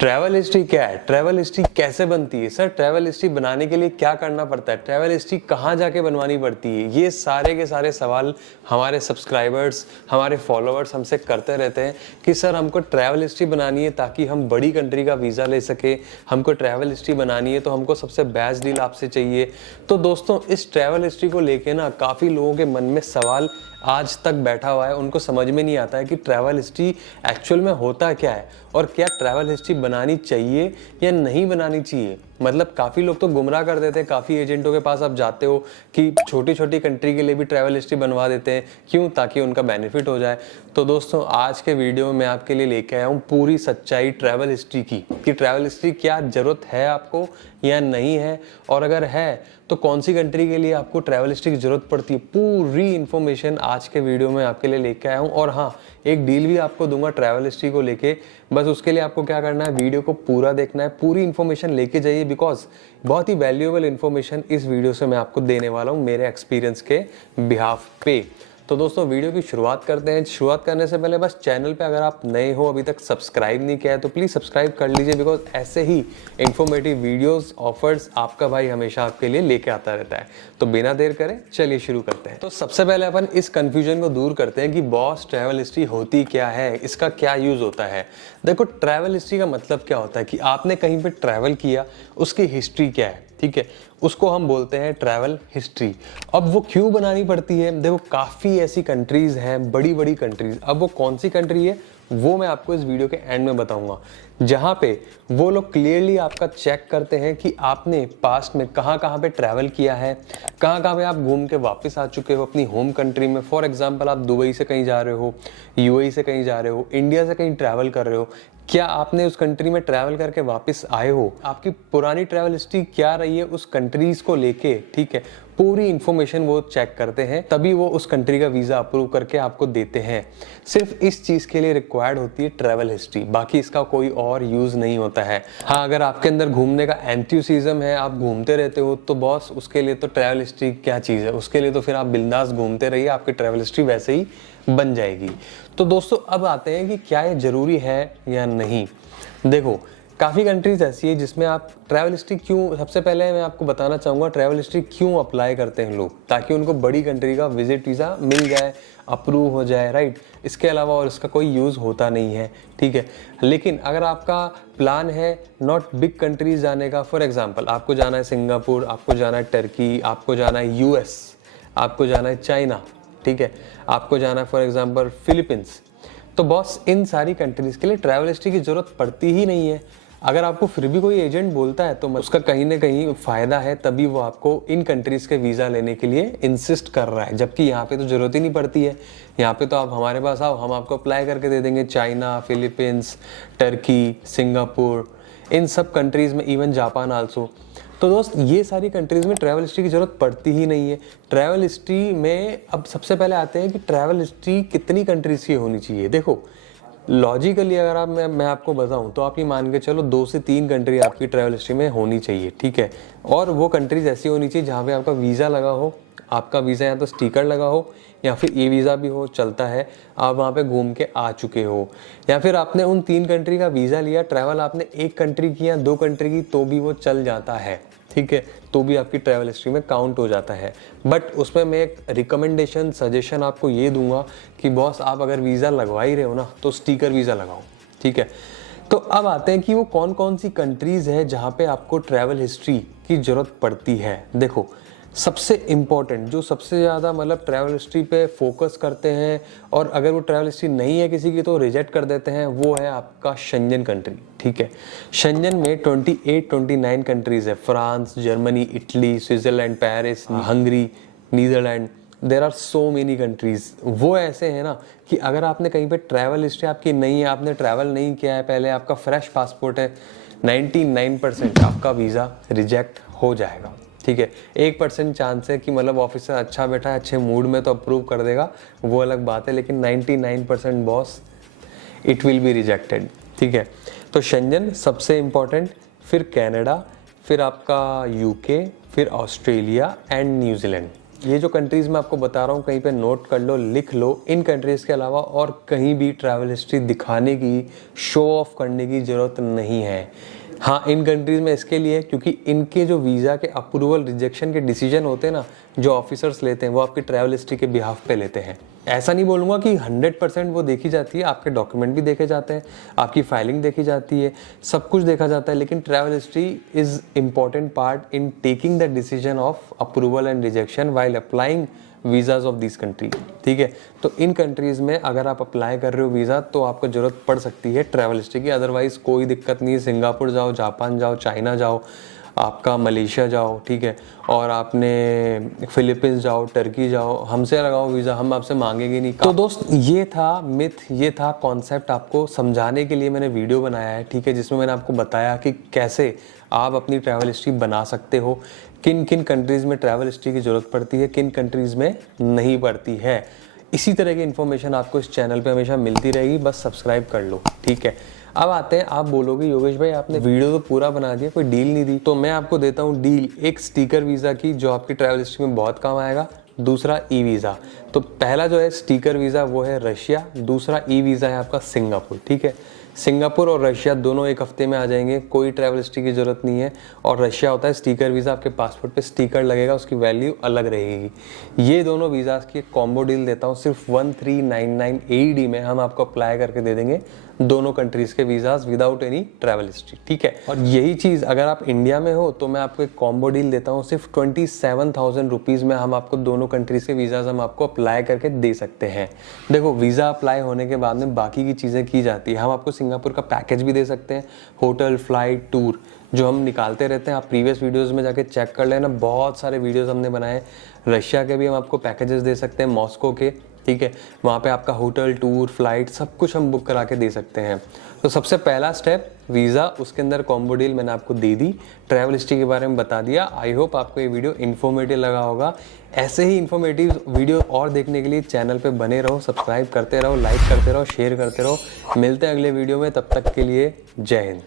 Travel history क्या है? Travel history कैसे बनती है? सर ट्रैवल हिस्ट्री बनाने के लिए क्या करना पड़ता है? ट्रैवल हिस्ट्री कहाँ जाके बनवानी पड़ती है? ये सारे के सारे सवाल हमारे सब्सक्राइबर्स, हमारे फॉलोअर्स हमसे करते रहते हैं कि सर हमको ट्रैवल हिस्ट्री बनानी है ताकि हम बड़ी कंट्री का वीज़ा ले सके, हमको ट्रैवल हिस्ट्री बनानी है तो हमको सबसे बेस्ट डील आपसे चाहिए। तो दोस्तों इस ट्रैवल हिस्ट्री को लेके ना काफ़ी लोगों के मन में सवाल आज तक बैठा हुआ है, उनको समझ में नहीं आता है कि ट्रैवल हिस्ट्री एक्चुअल में होता क्या है और क्या ट्रैवल हिस्ट्री बनानी चाहिए या नहीं बनानी चाहिए। मतलब काफ़ी लोग तो गुमराह कर देते हैं, काफ़ी एजेंटों के पास आप जाते हो कि छोटी छोटी कंट्री के लिए भी ट्रैवल हिस्ट्री बनवा देते हैं, क्यों? ताकि उनका बेनिफिट हो जाए। तो दोस्तों आज के वीडियो में मैं आपके लिए लेके आया हूँ पूरी सच्चाई ट्रैवल हिस्ट्री की, कि ट्रैवल हिस्ट्री क्या ज़रूरत है आपको या नहीं है, और अगर है तो कौन सी कंट्री के लिए आपको ट्रैवल हिस्ट्री की ज़रूरत पड़ती है। पूरी इन्फॉर्मेशन आज के वीडियो में आपके लिए लेके आया हूँ। और हाँ, एक डील भी आपको दूंगा ट्रैवल हिस्ट्री को लेके। बस उसके लिए आपको क्या करना है, वीडियो को पूरा देखना है, पूरी इन्फॉर्मेशन लेके जाइए, बिकॉज बहुत ही वैल्यूएबल इन्फॉर्मेशन इस वीडियो से मैं आपको देने वाला हूँ मेरे एक्सपीरियंस के बिहाफ पे। तो दोस्तों वीडियो की शुरुआत करते हैं। शुरुआत करने से पहले बस चैनल पे अगर आप नए हो, अभी तक सब्सक्राइब नहीं किया है तो प्लीज़ सब्सक्राइब कर लीजिए, बिकॉज ऐसे ही इन्फॉर्मेटिव वीडियोस ऑफर्स आपका भाई हमेशा आपके लिए लेके आता रहता है। तो बिना देर करें चलिए शुरू करते हैं। तो सबसे पहले अपन इस कन्फ्यूजन को दूर करते हैं कि बॉस ट्रैवल हिस्ट्री होती क्या है, इसका क्या यूज़ होता है। देखो ट्रैवल हिस्ट्री का मतलब क्या होता है कि आपने कहीं पर ट्रैवल किया, उसकी हिस्ट्री क्या है, ठीक है, उसको हम बोलते हैं ट्रैवल हिस्ट्री। अब वो क्यों बनानी पड़ती है? देखो काफ़ी ऐसी कंट्रीज़ हैं, बड़ी बड़ी कंट्रीज़। अब वो कौन सी कंट्री है वो मैं आपको इस वीडियो के एंड में बताऊंगा, जहाँ पे वो लोग क्लियरली आपका चेक करते हैं कि आपने पास्ट में कहाँ कहाँ पे ट्रैवल किया है, कहाँ कहाँ पे आप घूम के वापस आ चुके हो अपनी होम कंट्री में। फॉर एग्जांपल आप दुबई से कहीं जा रहे हो, यूएई से कहीं जा रहे हो, इंडिया से कहीं ट्रैवल कर रहे हो, क्या आपने उस कंट्री में ट्रैवल करके वापस आए हो, आपकी पुरानी ट्रैवल हिस्ट्री क्या रही है उस कंट्रीज को लेके, ठीक है, पूरी इंफॉर्मेशन वो चेक करते हैं, तभी वो उस कंट्री का वीज़ा अप्रूव करके आपको देते हैं। सिर्फ इस चीज़ के लिए रिक्वायर्ड होती है ट्रैवल हिस्ट्री, बाकी इसका कोई और यूज़ नहीं होता है। हाँ, अगर आपके अंदर घूमने का एंथुसिज्म है, आप घूमते रहते हो, तो बॉस उसके लिए तो ट्रैवल हिस्ट्री क्या चीज़ है, उसके लिए तो फिर आप बिंदास घूमते रहिए, आपकी ट्रैवल हिस्ट्री वैसे ही बन जाएगी। तो दोस्तों अब आते हैं कि क्या ये ज़रूरी है या नहीं। देखो काफ़ी कंट्रीज ऐसी है जिसमें आप ट्रैवल हिस्ट्री क्यों, सबसे पहले मैं आपको बताना चाहूँगा ट्रैवल हिस्ट्री क्यों अप्लाई करते हैं लोग, ताकि उनको बड़ी कंट्री का विजिट वीज़ा मिल जाए, अप्रूव हो जाए, राइट। इसके अलावा और इसका कोई यूज़ होता नहीं है, ठीक है। लेकिन अगर आपका प्लान है नॉट बिग कंट्रीज जाने का, फॉर एग्जाम्पल आपको जाना है सिंगापुर, आपको जाना है टर्की, आपको जाना है यूएस, आपको जाना है चाइना, ठीक है, आपको जाना है फॉर एग्जाम्पल फिलीपींस, तो बॉस इन सारी कंट्रीज़ के लिए ट्रैवल हिस्ट्री की ज़रूरत पड़ती ही नहीं है। अगर आपको फिर भी कोई एजेंट बोलता है तो उसका कहीं ना कहीं फ़ायदा है, तभी वो आपको इन कंट्रीज़ के वीज़ा लेने के लिए इंसिस्ट कर रहा है, जबकि यहाँ पे तो ज़रूरत ही नहीं पड़ती है। यहाँ पे तो आप हमारे पास आओ, हम आपको अप्लाई करके दे देंगे। चाइना, फिलीपींस, टर्की, सिंगापुर, इन सब कंट्रीज़ में, इवन जापान आल्सो। तो दोस्त ये सारी कंट्रीज़ में ट्रैवल हिस्ट्री की ज़रूरत पड़ती ही नहीं है। ट्रैवल हिस्ट्री में अब सबसे पहले आते हैं कि ट्रैवल हिस्ट्री कितनी कंट्रीज़ की होनी चाहिए। देखो लॉजिकली अगर आप मैं आपको बताऊं तो आप ये मान के चलो 2 से 3 कंट्री आपकी ट्रैवल हिस्ट्री में होनी चाहिए, ठीक है। और वो कंट्रीज़ ऐसी होनी चाहिए जहाँ पे आपका वीज़ा लगा हो, आपका वीज़ा या तो स्टिकर लगा हो या फिर ई वीज़ा भी हो, चलता है, आप वहाँ पे घूम के आ चुके हो, या फिर आपने उन 3 कंट्री का वीज़ा लिया, ट्रैवल आपने 1 कंट्री की या 2 कंट्री की, तो भी वो चल जाता है, ठीक है, तो भी आपकी ट्रैवल हिस्ट्री में काउंट हो जाता है। बट उसमें मैं एक रिकमेंडेशन, सजेशन आपको ये दूंगा कि बॉस आप अगर वीज़ा लगवा ही रहे हो ना तो स्टिकर वीज़ा लगाओ, ठीक है। तो अब आते हैं कि वो कौन कौन सी कंट्रीज़ है जहाँ पे आपको ट्रैवल हिस्ट्री की ज़रूरत पड़ती है। देखो सबसे इम्पॉर्टेंट, जो सबसे ज़्यादा मतलब ट्रैवल हिस्ट्री पे फोकस करते हैं और अगर वो ट्रैवल हिस्ट्री नहीं है किसी की तो रिजेक्ट कर देते हैं, वो है आपका शेंजन कंट्री, ठीक है। शेंजन में 28-29 कंट्रीज़ है, France, Germany, Italy, Switzerland, Paris, Hungary, Netherland, there are so many countries. वो ऐसे हैं ना कि अगर आपने कहीं पे ट्रैवल हिस्ट्री आपकी नहीं है, आपने ट्रैवल नहीं किया है पहले, आपका फ्रेश पासपोर्ट है, 99% आपका वीज़ा रिजेक्ट हो जाएगा, ठीक है। 1% चांस है कि मतलब ऑफिसर अच्छा बैठा है, अच्छे मूड में तो अप्रूव कर देगा, वो अलग बात है, लेकिन 99% boss it will be rejected, ठीक है। तो शेंजन सबसे इम्पॉर्टेंट, फिर कनाडा, फिर आपका यूके, फिर ऑस्ट्रेलिया एंड न्यूजीलैंड, ये जो कंट्रीज़ मैं आपको बता रहा हूँ कहीं पे नोट कर लो, लिख लो। इन कंट्रीज़ के अलावा और कहीं भी ट्रैवल हिस्ट्री दिखाने की, शो ऑफ करने की ज़रूरत नहीं है। हाँ, इन कंट्रीज़ में इसके लिए क्योंकि इनके जो वीज़ा के अप्रूवल रिजेक्शन के डिसीजन होते हैं ना, जो ऑफिसर्स लेते हैं वो आपकी ट्रैवल हिस्ट्री के बिहाफ पे लेते हैं। ऐसा नहीं बोलूँगा कि 100% वो देखी जाती है, आपके डॉक्यूमेंट भी देखे जाते हैं, आपकी फाइलिंग देखी जाती है, सब कुछ देखा जाता है, लेकिन travel history is important part in taking the decision of approval and rejection while applying visas of this country. ठीक है, तो इन कंट्रीज़ में अगर आप अप्लाई कर रहे हो वीज़ा तो आपको ज़रूरत पड़ सकती है ट्रैवल हिस्ट्री की, अदरवाइज़ कोई दिक्कत नहीं है। सिंगापुर जाओ, जापान जाओ, चाइना जाओ, आपका मलेशिया जाओ, ठीक है, और आपने फिलीपींस जाओ, टर्की जाओ, हमसे लगाओ वीज़ा, हम आपसे मांगेंगे नहीं। तो दोस्त ये था मिथ, ये था कॉन्सेप्ट, आपको समझाने के लिए मैंने वीडियो बनाया है, ठीक है, जिसमें मैंने आपको बताया कि कैसे आप अपनी ट्रैवल हिस्ट्री बना सकते हो, किन किन कंट्रीज़ में ट्रैवल हिस्ट्री की ज़रूरत पड़ती है, किन कंट्रीज़ में नहीं पड़ती है। इसी तरह की इन्फॉर्मेशन आपको इस चैनल पे हमेशा मिलती रहेगी, बस सब्सक्राइब कर लो, ठीक है। अब आते हैं, आप बोलोगे योगेश भाई आपने वीडियो तो पूरा बना दिया, कोई डील नहीं दी, तो मैं आपको देता हूँ डील, एक स्टिकर वीज़ा की जो आपकी ट्रैवल हिस्ट्री में बहुत काम आएगा, दूसरा ई वीज़ा। तो पहला जो है स्टिकर वीज़ा वो है रशिया, दूसरा ई वीज़ा है आपका सिंगापुर, ठीक है। सिंगापुर और रशिया दोनों एक हफ्ते में आ जाएंगे, कोई ट्रैवल हिस्ट्री की ज़रूरत नहीं है। और रशिया होता है स्टिकर वीज़ा, आपके पासपोर्ट पे स्टिकर लगेगा, उसकी वैल्यू अलग रहेगी। ये दोनों वीज़ास की कॉम्बो डील देता हूँ, सिर्फ 1399 AED में हम आपको अप्लाई करके दे देंगे दोनों कंट्रीज़ के visas without any travel history, ठीक है। और यही चीज़ अगर आप इंडिया में हो तो मैं आपको एक कॉम्बो डील देता हूँ, सिर्फ 27,000 रुपीज़ में हम आपको दोनों कंट्रीज़ के वीज़ास हम आपको अप्लाई करके दे सकते हैं। देखो, वीज़ा अप्लाई होने के बाद में बाकी की चीज़ें की जाती है, हम आपको सिंगापुर का पैकेज भी दे सकते हैं, होटल, फ्लाइट, टूर जो हम निकालते रहते हैं, आप प्रीवियस वीडियोस में जाके चेक कर लेना, बहुत सारे वीडियोस हमने बनाए। रशिया के भी हम आपको पैकेजेस दे सकते हैं, मॉस्को के, ठीक है, वहाँ पे आपका होटल, टूर, फ्लाइट सब कुछ हम बुक करा के दे सकते हैं। तो सबसे पहला स्टेप वीज़ा, उसके अंदर कॉम्बो डील मैंने आपको दे दी, ट्रैवल हिस्ट्री के बारे में बता दिया। आई होप आपको ये वीडियो इन्फॉर्मेटिव लगा होगा। ऐसे ही इन्फॉर्मेटिव वीडियो और देखने के लिए चैनल पे बने रहो, सब्सक्राइब करते रहो, लाइक करते रहो, शेयर करते रहो। मिलते हैं अगले वीडियो में, तब तक के लिए जय हिंद।